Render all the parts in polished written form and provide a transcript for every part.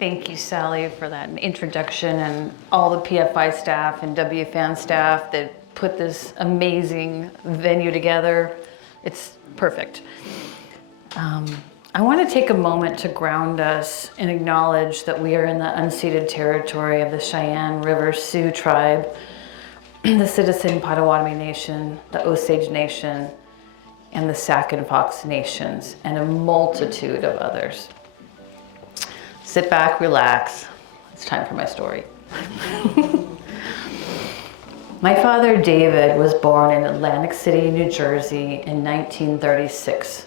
Thank you, Sally, for that introduction, and all the PFI staff and WFAN staff that put this amazing venue together. It's perfect. I want to take a moment to ground us and acknowledge that we are in the unceded territory of the Cheyenne River Sioux tribe, the Citizen Potawatomi Nation, the Osage Nation, and the Sac and Fox Nations, and a multitude of others. Sit back, relax. It's time for my story. My father, David, was born in Atlantic City, New Jersey in 1936,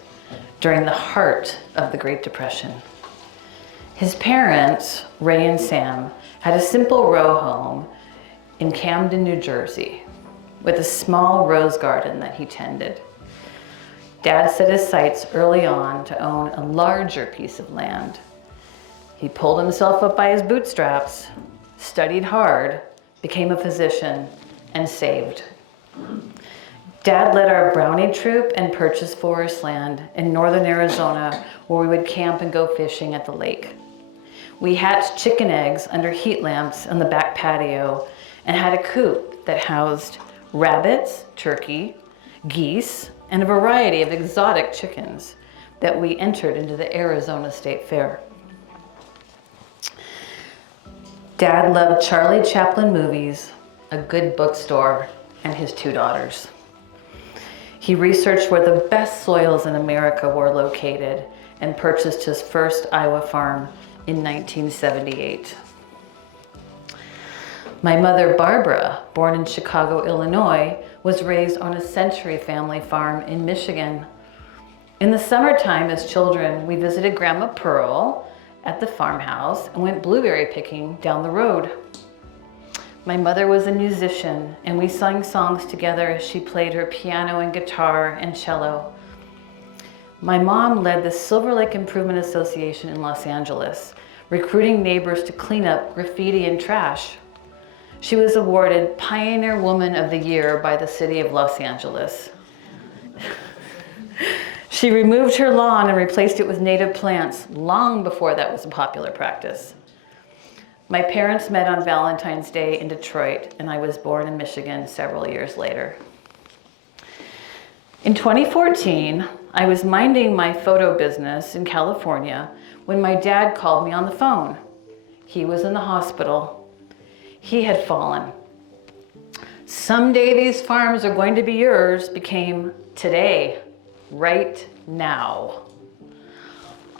during the heart of the Great Depression. His parents, Ray and Sam, had a simple row home in Camden, New Jersey, with a small rose garden that he tended. Dad set his sights early on to own a larger piece of land. He pulled himself up by his bootstraps, studied hard, became a physician, and saved. Dad led our brownie troop and purchased forest land in northern Arizona, where we would camp and go fishing at the lake. We hatched chicken eggs under heat lamps on the back patio and had a coop that housed rabbits, turkey, geese, and a variety of exotic chickens that we entered into the Arizona State Fair. Dad loved Charlie Chaplin movies, a good bookstore, and his two daughters. He researched where the best soils in America were located and purchased his first Iowa farm in 1978. My mother, Barbara, born in Chicago, Illinois, was raised on a Century family farm in Michigan. In the summertime, as children, we visited Grandma Pearl at the farmhouse and went blueberry picking down the road. My mother was a musician, and we sang songs together as she played her piano and guitar and cello. My mom led the Silver Lake Improvement Association in Los Angeles, recruiting neighbors to clean up graffiti and trash. She was awarded Pioneer Woman of the Year by the city of Los Angeles. She removed her lawn and replaced it with native plants long before that was a popular practice. My parents met on Valentine's Day in Detroit, and I was born in Michigan several years later. In 2014, I was minding my photo business in California when my dad called me on the phone. He was in the hospital. He had fallen. Someday these farms are going to be yours became today, right now.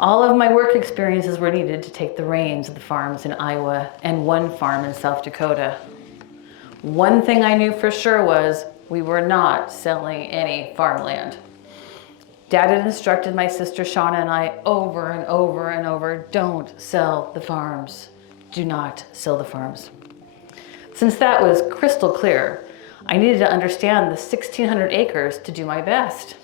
All of my work experiences were needed to take the reins of the farms in Iowa and one farm in South Dakota. One thing I knew for sure was we were not selling any farmland. Dad had instructed my sister Shauna and I over and over and over, don't sell the farms. Do not sell the farms. Since that was crystal clear, I needed to understand the 1,600 acres to do my best.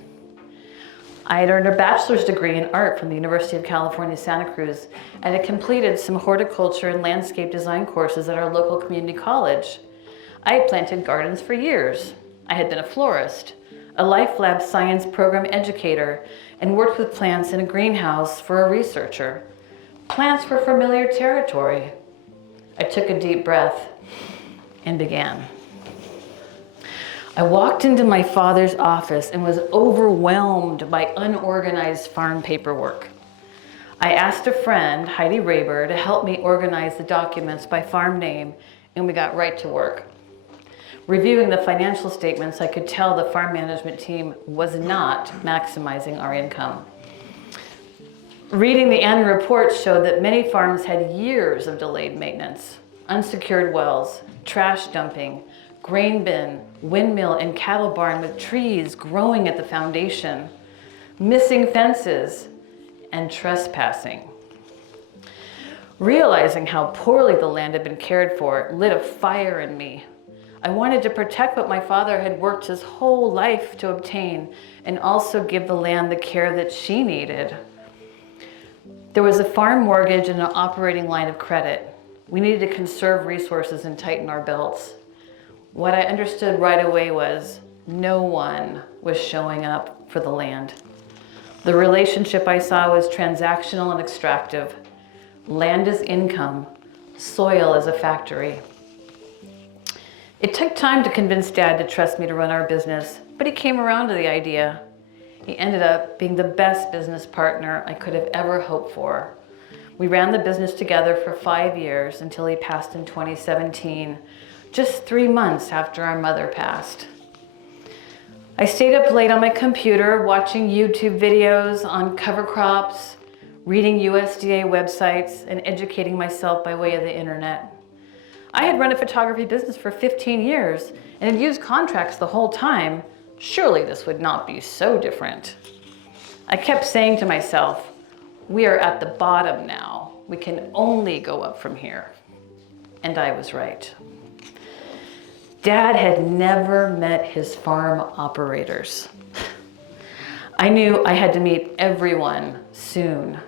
I had earned a bachelor's degree in art from the University of California, Santa Cruz, and had completed some horticulture and landscape design courses at our local community college. I had planted gardens for years. I had been a florist, a Life Lab science program educator, and worked with plants in a greenhouse for a researcher. Plants were familiar territory. I took a deep breath and began. I walked into my father's office and was overwhelmed by unorganized farm paperwork. I asked a friend, Heidi Raber, to help me organize the documents by farm name, and we got right to work. Reviewing the financial statements, I could tell the farm management team was not maximizing our income. Reading the annual reports showed that many farms had years of delayed maintenance, unsecured wells, trash dumping, grain bin, windmill, and cattle barn with trees growing at the foundation, missing fences, and trespassing. Realizing how poorly the land had been cared for lit a fire in me. I wanted to protect what my father had worked his whole life to obtain and also give the land the care that she needed. There was a farm mortgage and an operating line of credit. We needed to conserve resources and tighten our belts. What I understood right away was no one was showing up for the land. The relationship I saw was transactional and extractive. land is income, soil is a factory. It took time to convince Dad to trust me to run our business, but he came around to the idea. He ended up being the best business partner I could have ever hoped for. We ran the business together for 5 years until he passed in 2017, just 3 months after our mother passed. I stayed up late on my computer watching YouTube videos on cover crops, reading USDA websites, and educating myself by way of the internet. I had run a photography business for 15 years and had used contracts the whole time. Surely this would not be so different. I kept saying to myself, we are at the bottom now. We can only go up from here. And I was right. Dad had never met his farm operators. I knew I had to meet everyone soon.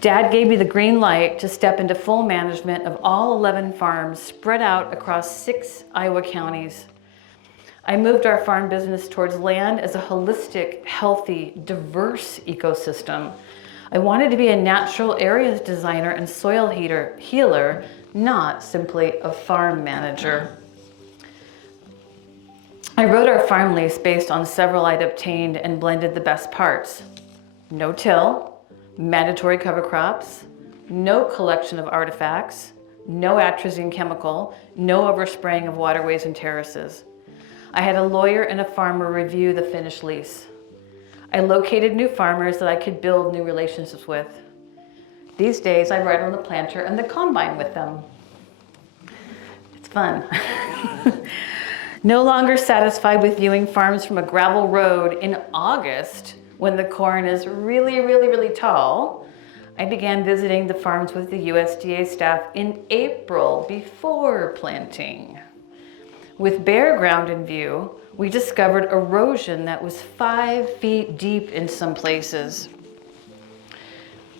Dad gave me the green light to step into full management of all 11 farms spread out across 6 Iowa counties. I moved our farm business towards land as a holistic, healthy, diverse ecosystem. I wanted to be a natural areas designer and soil healer, not simply a farm manager. I wrote our farm lease based on several I'd obtained and blended the best parts. No-till, mandatory cover crops, no collection of artifacts, no atrazine chemical, no overspraying of waterways and terraces. I had a lawyer and a farmer review the finished lease. I located new farmers that I could build new relationships with. These days, I ride on the planter and the combine with them. It's fun. No longer satisfied with viewing farms from a gravel road in August when the corn is really tall, I began visiting the farms with the USDA staff in April before planting. With bare ground in view, we discovered erosion that was 5 feet deep in some places.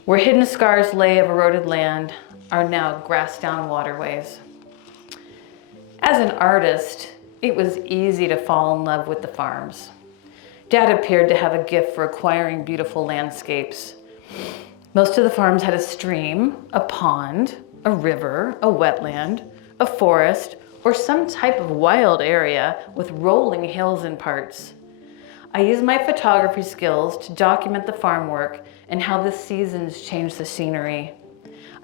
Where hidden scars lay of eroded land are now grassed down waterways. As an artist, it was easy to fall in love with the farms. Dad appeared to have a gift for acquiring beautiful landscapes. Most of the farms had a stream, a pond, a river, a wetland, a forest, or some type of wild area with rolling hills in parts. I used my photography skills to document the farm work and how the seasons changed the scenery.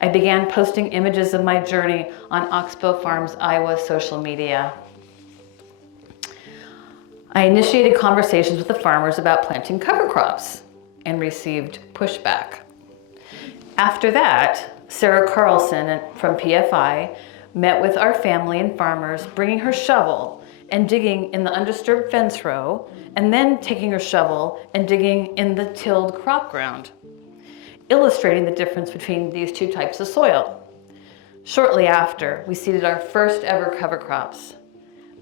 I began posting images of my journey on Oxbow Farms, Iowa social media. I initiated conversations with the farmers about planting cover crops and received pushback. After that, Sarah Carlson from PFI met with our family and farmers, bringing her shovel and digging in the undisturbed fence row, and then taking her shovel and digging in the tilled crop ground, illustrating the difference between these two types of soil. Shortly after, we seeded our first ever cover crops.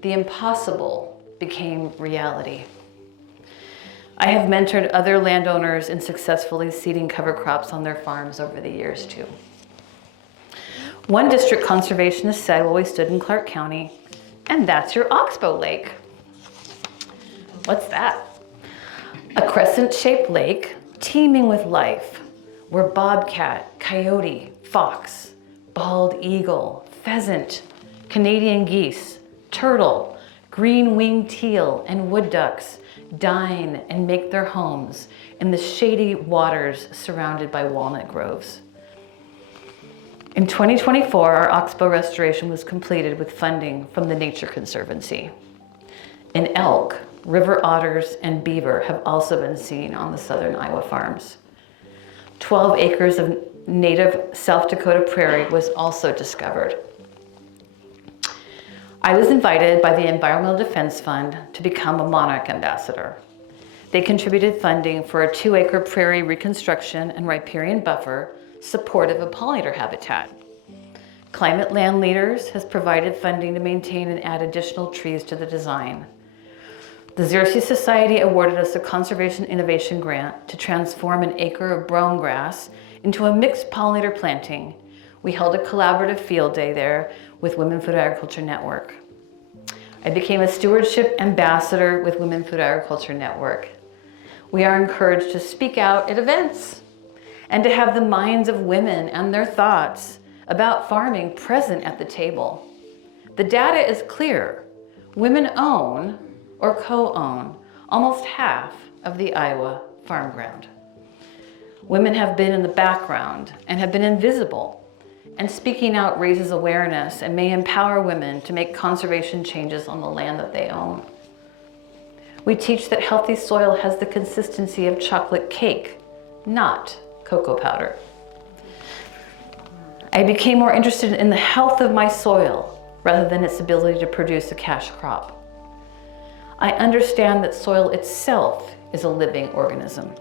The impossible became reality. I have mentored other landowners in successfully seeding cover crops on their farms over the years too. One district conservationist said while we stood in Clark County, "And that's your oxbow lake." What's that? A crescent-shaped lake teeming with life, where bobcat, coyote, fox, bald eagle, pheasant, Canadian geese, turtle, green-winged teal, and wood ducks dine and make their homes in the shady waters surrounded by walnut groves. In 2024, our oxbow restoration was completed with funding from the Nature Conservancy. An elk, river otters, and beaver have also been seen on the southern Iowa farms. 12 acres of native South Dakota prairie was also discovered. I was invited by the Environmental Defense Fund to become a monarch ambassador. They contributed funding for a 2-acre prairie reconstruction and riparian buffer supportive of pollinator habitat. Climate Land Leaders has provided funding to maintain and add additional trees to the design. The Xerces Society awarded us a Conservation Innovation Grant to transform an acre of brome grass into a mixed pollinator planting. We held a collaborative field day there with Women Food Agriculture Network. I became a stewardship ambassador with Women Food Agriculture Network. We are encouraged to speak out at events and to have the minds of women and their thoughts about farming present at the table. The data is clear. Women own or co-own almost half of the Iowa farm ground. Women have been in the background and have been invisible, and speaking out raises awareness and may empower women to make conservation changes on the land that they own. We teach that healthy soil has the consistency of chocolate cake, not cocoa powder. I became more interested in the health of my soil rather than its ability to produce a cash crop. I understand that soil itself is a living organism.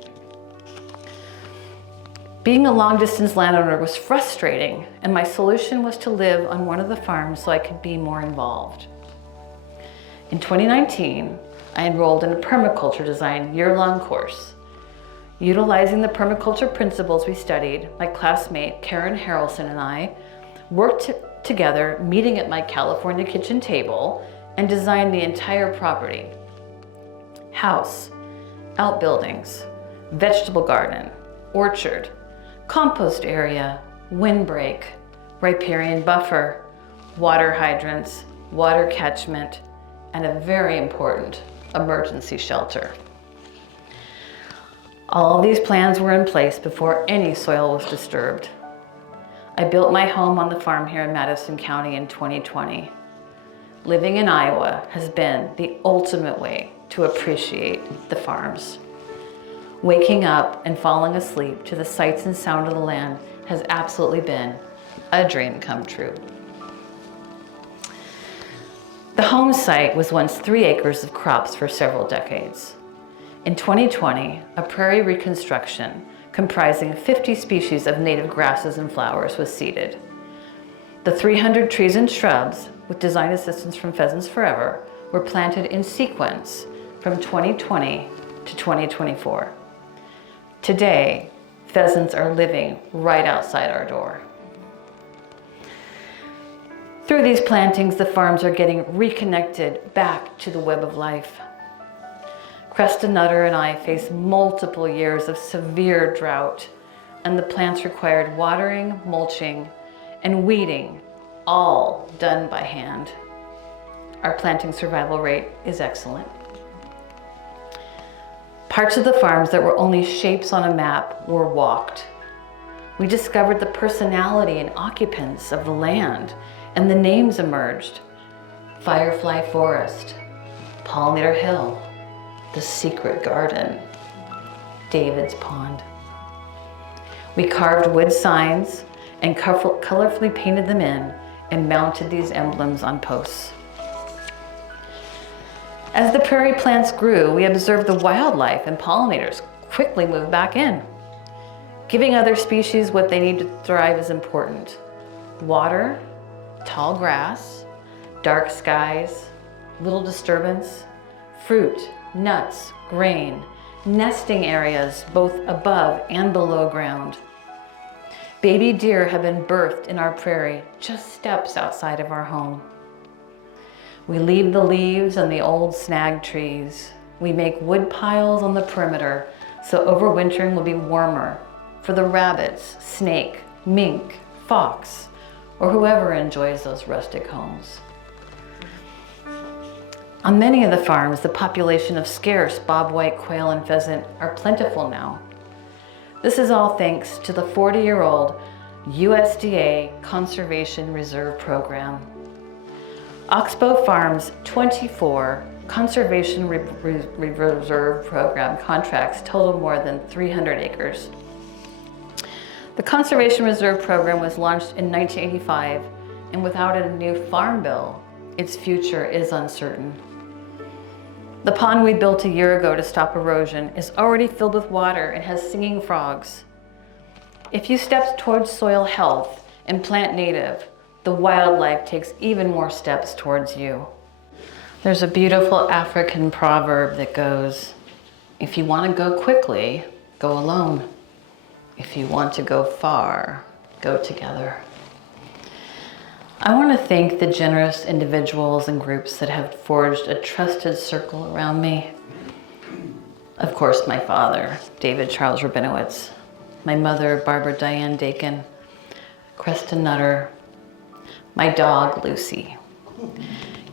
Being a long-distance landowner was frustrating, and my solution was to live on one of the farms so I could be more involved. In 2019, I enrolled in a permaculture design year-long course. Utilizing the permaculture principles we studied, my classmate Karen Harrelson and I worked together, meeting at my California kitchen table, and designed the entire property. House, outbuildings, vegetable garden, orchard, compost area, windbreak, riparian buffer, water hydrants, water catchment, and a very important emergency shelter. All of these plans were in place before any soil was disturbed. I built my home on the farm here in Madison County in 2020. Living in Iowa has been the ultimate way to appreciate the farms. Waking up and falling asleep to the sights and sound of the land has absolutely been a dream come true. The home site was once 3 acres of crops for several decades. In 2020, a prairie reconstruction comprising 50 species of native grasses and flowers was seeded. The 300 trees and shrubs, with design assistance from Pheasants Forever, were planted in sequence from 2020 to 2024. Today, pheasants are living right outside our door. Through these plantings, the farms are getting reconnected back to the web of life. Cresta Nutter and I faced multiple years of severe drought, and the plants required watering, mulching, and weeding, all done by hand. Our planting survival rate is excellent. Parts of the farms that were only shapes on a map were walked. We discovered the personality and occupants of the land, and the names emerged. Firefly Forest, Pollinator Hill, The Secret Garden, David's Pond. We carved wood signs and colorfully painted them in and mounted these emblems on posts. As the prairie plants grew, we observed the wildlife and pollinators quickly move back in. Giving other species what they need to thrive is important. Water, tall grass, dark skies, little disturbance, fruit, nuts, grain, nesting areas both above and below ground. Baby deer have been birthed in our prairie just steps outside of our home. We leave the leaves on the old snag trees. We make wood piles on the perimeter so overwintering will be warmer for the rabbits, snake, mink, fox, or whoever enjoys those rustic homes. On many of the farms, the population of scarce bobwhite quail and pheasant are plentiful now. This is all thanks to the 40-year-old USDA Conservation Reserve Program. Oxbow Farms' 24 Conservation Reserve Program contracts total more than 300 acres. The Conservation Reserve Program was launched in 1985, and without a new farm bill, its future is uncertain. The pond we built a year ago to stop erosion is already filled with water and has singing frogs. If you step towards soil health and plant native, the wildlife takes even more steps towards you. There's a beautiful African proverb that goes, if you want to go quickly, go alone. If you want to go far, go together. I want to thank the generous individuals and groups that have forged a trusted circle around me. Of course, my father, David Charles Rabinowitz, my mother, Barbara Diane Dakin, Cresta Nutter, my dog, Lucy,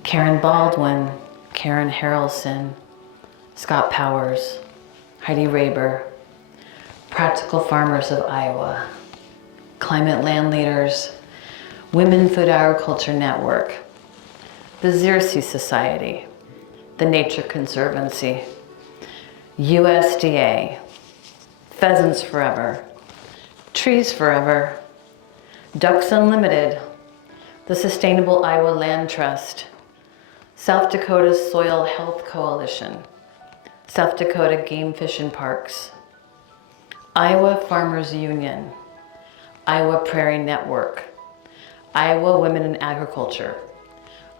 Karen Baldwin, Karen Harrelson, Scott Powers, Heidi Raber, Practical Farmers of Iowa, Climate Land Leaders, Women Food Agriculture Network, the Xerces Society, the Nature Conservancy, USDA, Pheasants Forever, Trees Forever, Ducks Unlimited, the Sustainable Iowa Land Trust, South Dakota Soil Health Coalition, South Dakota Game Fish and Parks, Iowa Farmers Union, Iowa Prairie Network, Iowa Women in Agriculture,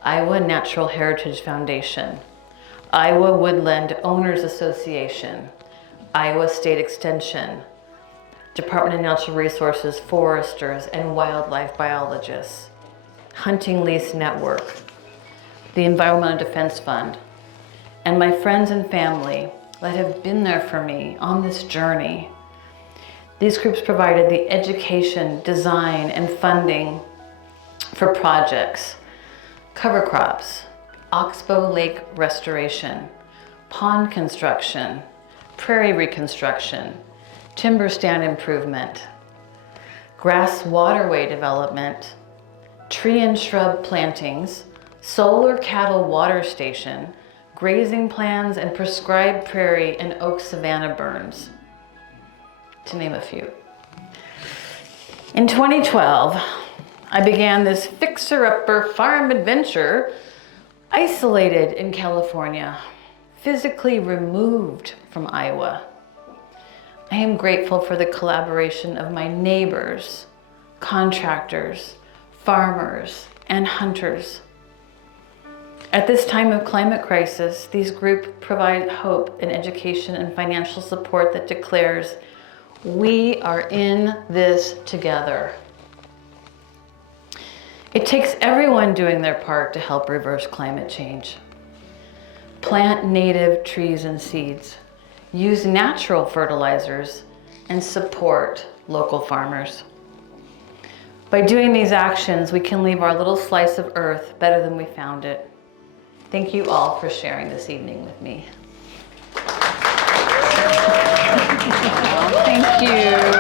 Iowa Natural Heritage Foundation, Iowa Woodland Owners Association, Iowa State Extension, Department of Natural Resources, foresters, and wildlife biologists, Hunting Lease Network, the Environmental Defense Fund, and my friends and family that have been there for me on this journey. These groups provided the education, design, and funding for projects, cover crops, oxbow lake restoration, pond construction, prairie reconstruction, timber stand improvement, grass waterway development, tree and shrub plantings, solar cattle water station, grazing plans, and prescribed prairie and oak savanna burns, to name a few. In 2012, I began this fixer-upper farm adventure, isolated in California, physically removed from Iowa. I am grateful for the collaboration of my neighbors, contractors, farmers, and hunters. At this time of climate crisis, these groups provide hope and education and financial support that declares, we are in this together. It takes everyone doing their part to help reverse climate change. Plant native trees and seeds, use natural fertilizers, and support local farmers. By doing these actions, we can leave our little slice of earth better than we found it. Thank you all for sharing this evening with me. Thank you.